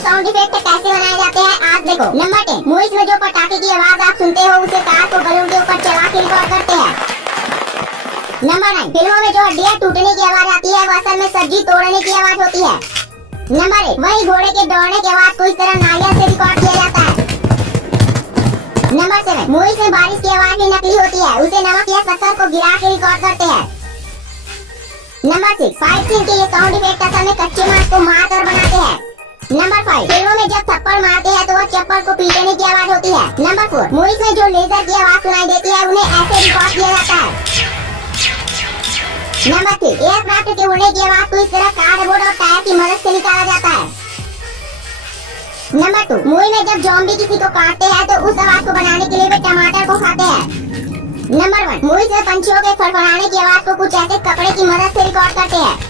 Sound effect कैसे बनाए जाते हैं आप देखो। नंबर 10, मूवीज में जो पटाखे की आवाज आप सुनते हो उसे कार को गलुन के ऊपर चला के रिकॉर्ड करते हैं। नंबर 9, फिल्मों में जो हड्डियां टूटने की आवाज आती है वो असल में सब्जी तोड़ने की आवाज होती है। नंबर 1, वही घोड़े के दौड़ने की आवाज को इस तरह नालियों से रिकॉर्ड किया जाता है। नंबर 7, मूवीज में बारिश की आवाज भी नकली होती है, उसे नमक या शक्कर को गिरा के रिकॉर्ड करते हैं। नंबर 6, फाइट सीन के ये साउंड इफेक्ट असल में कच्चे मांस को मार कर बनाते हैं। नंबर 5, फिल्मों में जब थप्पड़ मारते हैं तो वो चप्पल को पीटने की आवाज होती है। नंबर 4, मूवीज में जो लेजर की आवाज सुनाई देती है उन्हें ऐसे रिकॉर्ड किया जाता है। नंबर 3, एयरक्राफ्ट के उड़ने की आवाज को इस तरह कार्डबोर्ड और टायर की मदद से निकाला जाता है। नंबर 2, मूवी में जब ज़ॉम्बी किसी को काटते हैं तो उस आवाज को बनाने के लिए वे टमाटर को खाते हैं। नंबर 1, मूवीज में पंछियों के फड़फड़ाने की आवाज को कुछ ऐसे कपड़े की मदद से रिकॉर्ड करते हैं।